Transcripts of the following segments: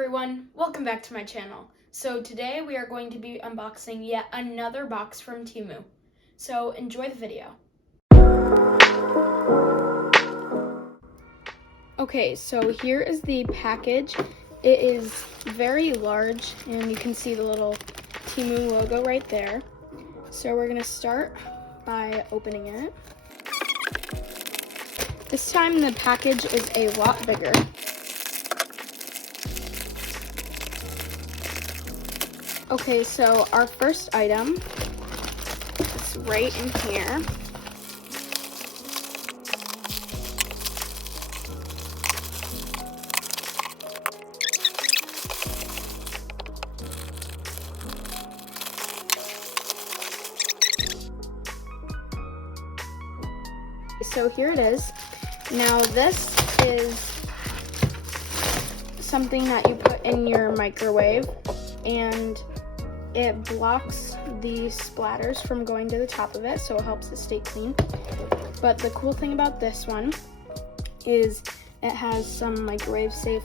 everyone, welcome back to my channel. So today we are going to be unboxing yet another box from Temu. So enjoy the video. Okay, so here is the package. It is very large and you can see the little Temu logo right there. So we're gonna start by opening it. This time the package is a lot bigger. Okay, so our first item is right in here. So here it is. Now this is something that you put in your microwave and it blocks the splatters from going to the top of it, so it helps it stay clean. But the cool thing about this one is it has some microwave safe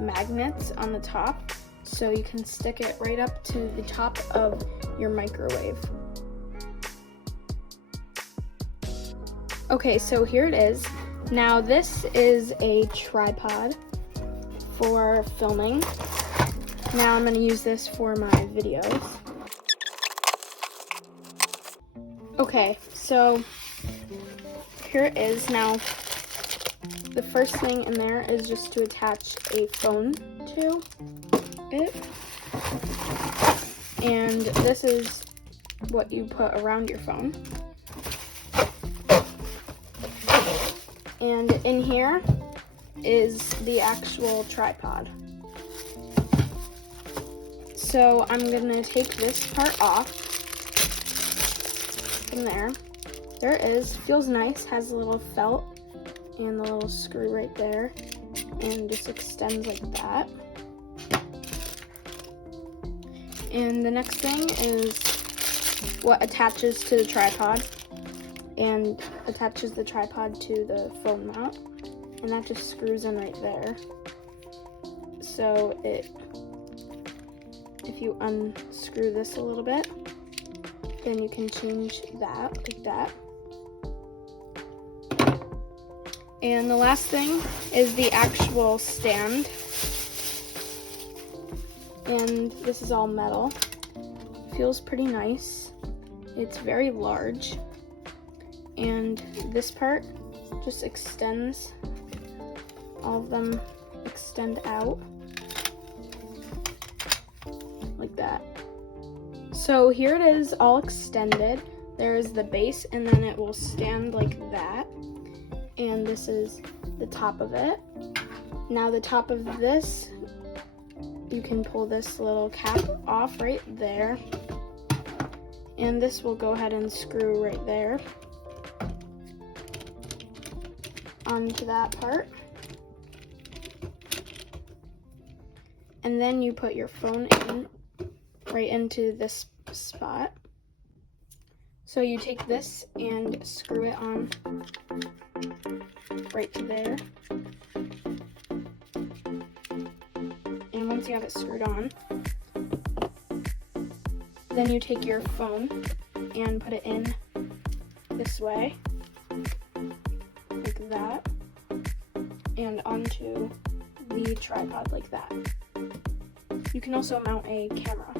magnets on the top, so you can stick it right up to the top of your microwave. Okay, so here it is. Now this is a tripod for filming. Now I'm going to use this for my videos. Okay, so here it is. Now the first thing in there is just to attach a phone to it. And this is what you put around your phone. And in here is the actual tripod. So I'm gonna take this part off from there. There it is, feels nice, has a little felt and the little screw right there and just extends like that. And the next thing is what attaches to the tripod and attaches the tripod to the phone mount, and that just screws in right there. So if you unscrew this a little bit, then you can change that like that. And the last thing is the actual stand. And this is all metal. Feels pretty nice. It's very large. And this part just extends. All of them extend out like that. So here it is all extended. There is the base and then it will stand like that. And this is the top of it. Now the top of this, you can pull this little cap off right there. And this will go ahead and screw right there onto that part. And then you put your phone in right into this spot. So you take this and screw it on right to there. And once you have it screwed on, then you take your phone and put it in this way, like that, and onto the tripod like that. You can also mount a camera.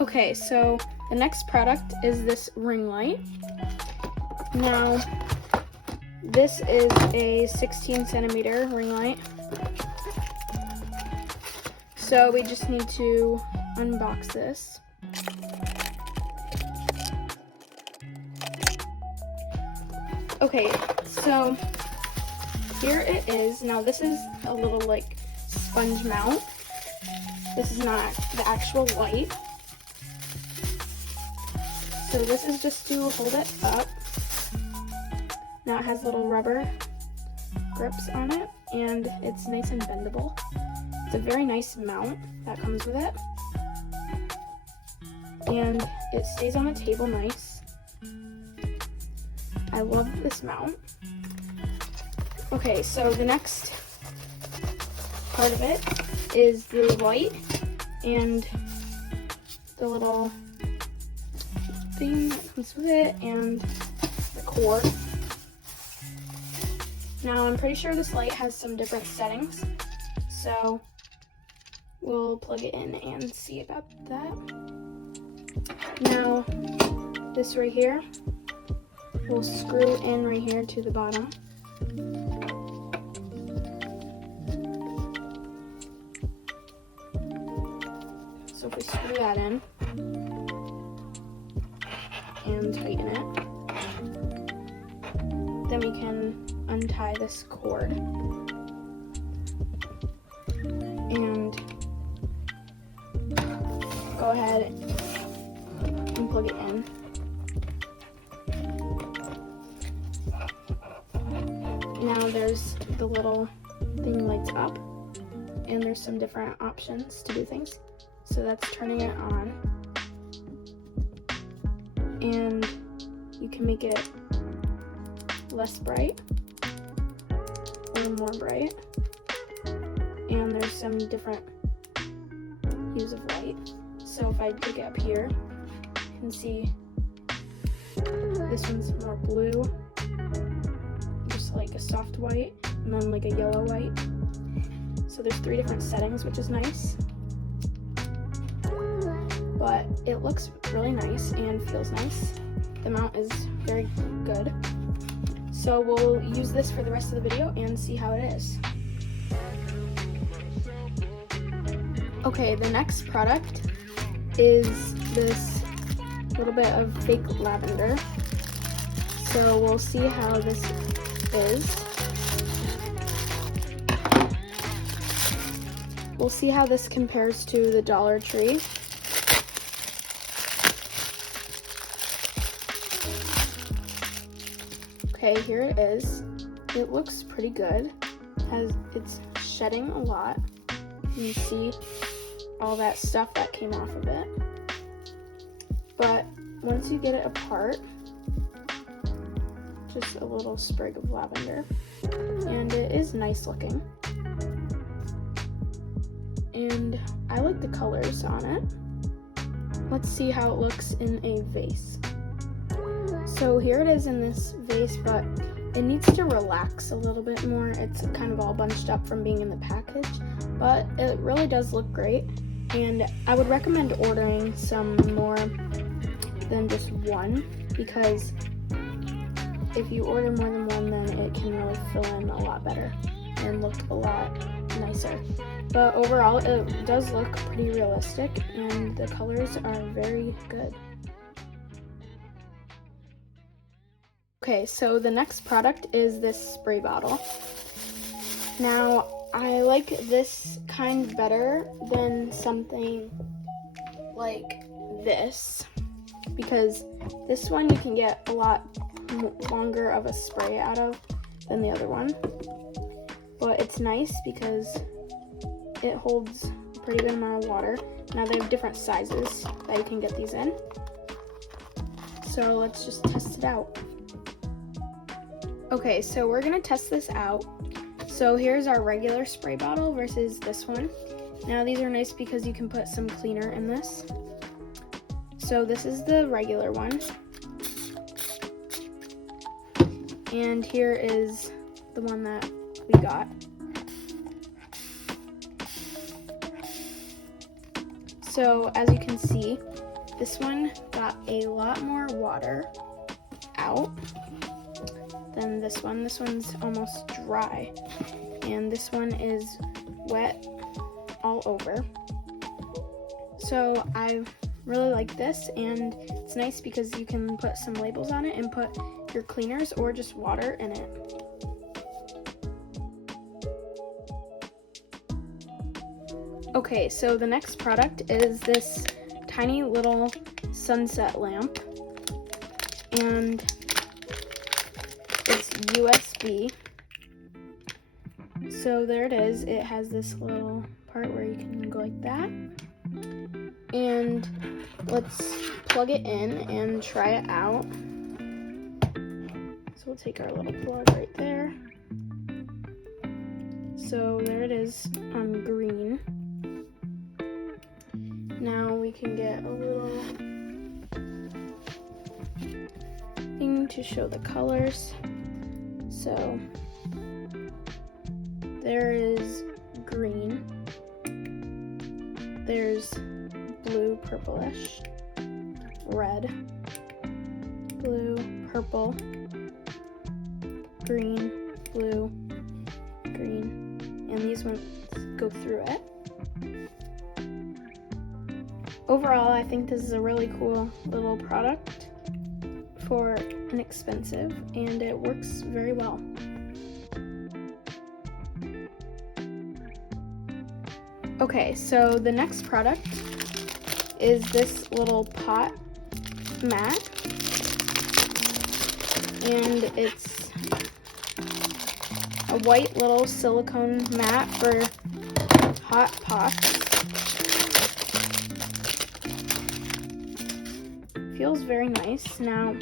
Okay, so the next product is this ring light. Now, this is a 16 centimeter ring light. So we just need to unbox this. Okay, so here it is. Now this is a little like sponge mount. This is not the actual light. So this is just to hold it up. Now it has little rubber grips on it and it's nice and bendable. It's a very nice mount that comes with it. And it stays on the table nice. I love this mount. Okay, so the next part of it is the light and the little thing that comes with it and the cord. Now I'm pretty sure this light has some different settings, so we'll plug it in and see about that. Now this right here will screw in right here to the bottom. So if we screw that in and tighten it, then we can untie this cord and go ahead and plug it in. Now there's the little thing lights up, and there's some different options to do things. So that's turning it on, and you can make it less bright or more bright, and there's some different hues of light. So if I pick it up here, you can see this one's more blue, just like a soft white, and then like a yellow white. So there's 3 different settings, which is nice. But it looks really nice and feels nice. The mount is very good. So we'll use this for the rest of the video and see how it is. Okay, the next product is this little bit of fake lavender. So we'll see how this is. We'll see how this compares to the Dollar Tree. Okay, here it is. It looks pretty good. It's shedding a lot. You can see all that stuff that came off of it. But once you get it apart, just a little sprig of lavender. And it is nice looking. And I like the colors on it. Let's see how it looks in a vase. So here it is in this vase, but it needs to relax a little bit more. It's kind of all bunched up from being in the package, but it really does look great. And I would recommend ordering some more than just one, because if you order more than one, then it can really fill in a lot better and look a lot nicer. But overall, it does look pretty realistic, and the colors are very good. Okay, so the next product is this spray bottle. Now, I like this kind better than something like this, because this one you can get a lot longer of a spray out of than the other one. But it's nice because it holds a pretty good amount of water. Now they have different sizes that you can get these in. So let's just test it out. Okay, so we're gonna test this out. So here's our regular spray bottle versus this one. Now these are nice because you can put some cleaner in this. So this is the regular one. And here is the one that we got. So as you can see, this one got a lot more water out than this one. This one's almost dry, and this one is wet all over. So I really like this, and it's nice because you can put some labels on it and put your cleaners or just water in it. Okay, so the next product is this tiny little sunset lamp, and it's USB. So there it is. It has this little part where you can go like that. And let's plug it in and try it out. So we'll take our little plug right there. So there it is on green. Now we can get a little thing to show the colors. So there is green, there's blue, purplish, red, blue, purple, green, blue, green, and these ones go through it. Overall, I think this is a really cool little product for inexpensive, and it works very well. Okay, so the next product is this little pot mat, and it's a white little silicone mat for hot pots. Feels very nice. Now,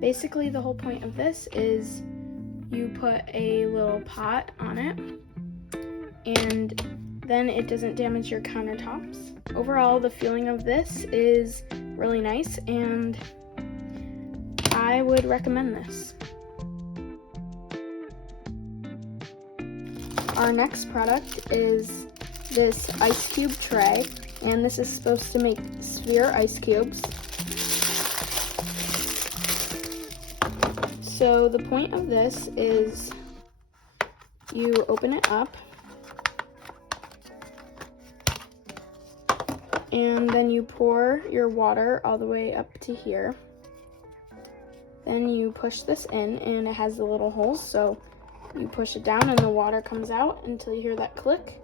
basically the whole point of this is you put a little pot on it, and then it doesn't damage your countertops. Overall, the feeling of this is really nice, and I would recommend this. Our next product is this ice cube tray, and this is supposed to make sphere ice cubes. So the point of this is you open it up, and then you pour your water all the way up to here. Then you push this in, and it has the little holes, so you push it down and the water comes out until you hear that click.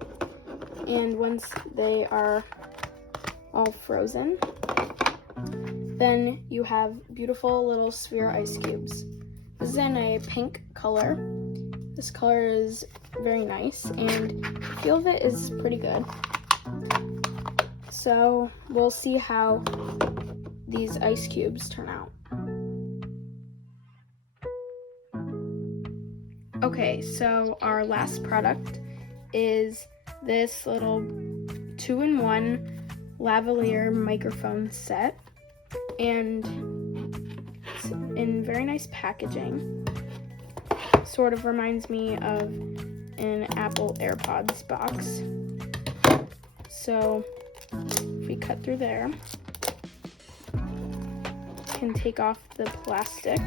And once they are all frozen, then you have beautiful little sphere ice cubes. This is in a pink color. This color is very nice, and the feel of it is pretty good. So we'll see how these ice cubes turn out. Okay, so our last product is this little 2-in-1 lavalier microphone set, and it's in very nice packaging. Sort of reminds me of an Apple AirPods box. So if we cut through there, can take off the plastic.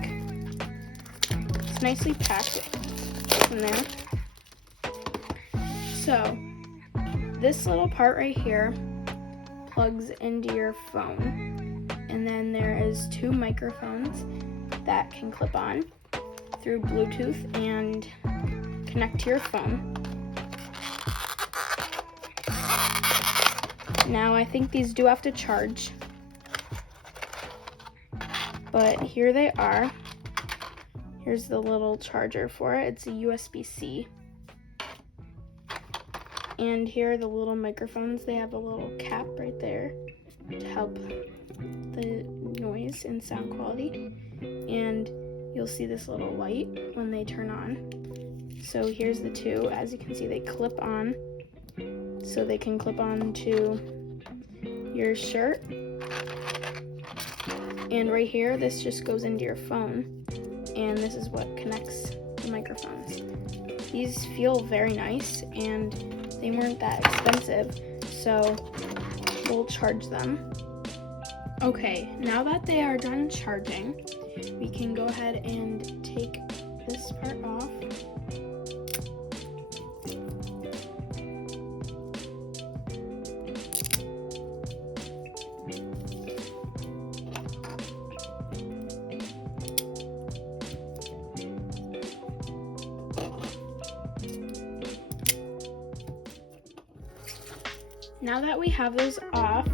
It's nicely packed in there. So this little part right here plugs into your phone, and then there is 2 microphones that can clip on through Bluetooth and connect to your phone. Now I think these do have to charge, but here they are. Here's the little charger for it. It's a USB-C. And here are the little microphones. They have a little cap right there to help the noise and sound quality. And you'll see this little light when they turn on. So here's the 2. As you can see, they clip on. So they can clip on to your shirt. And right here, this just goes into your phone. And this is what connects the microphones. These feel very nice, and they weren't that expensive, so we'll charge them. Okay, now that they are done charging, we can go ahead and take this part off. Now that we have those off,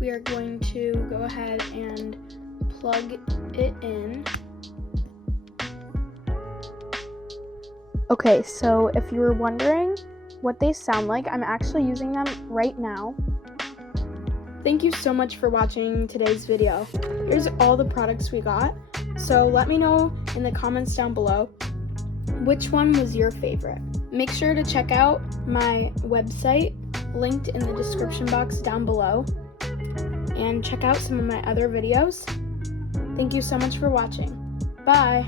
we are going to go ahead and plug it in. Okay, so if you were wondering what they sound like, I'm actually using them right now. Thank you so much for watching today's video. Here's all the products we got, so let me know in the comments down below which one was your favorite? Make sure to check out my website, linked in the description box down below, and check out some of my other videos. Thank you so much for watching. Bye!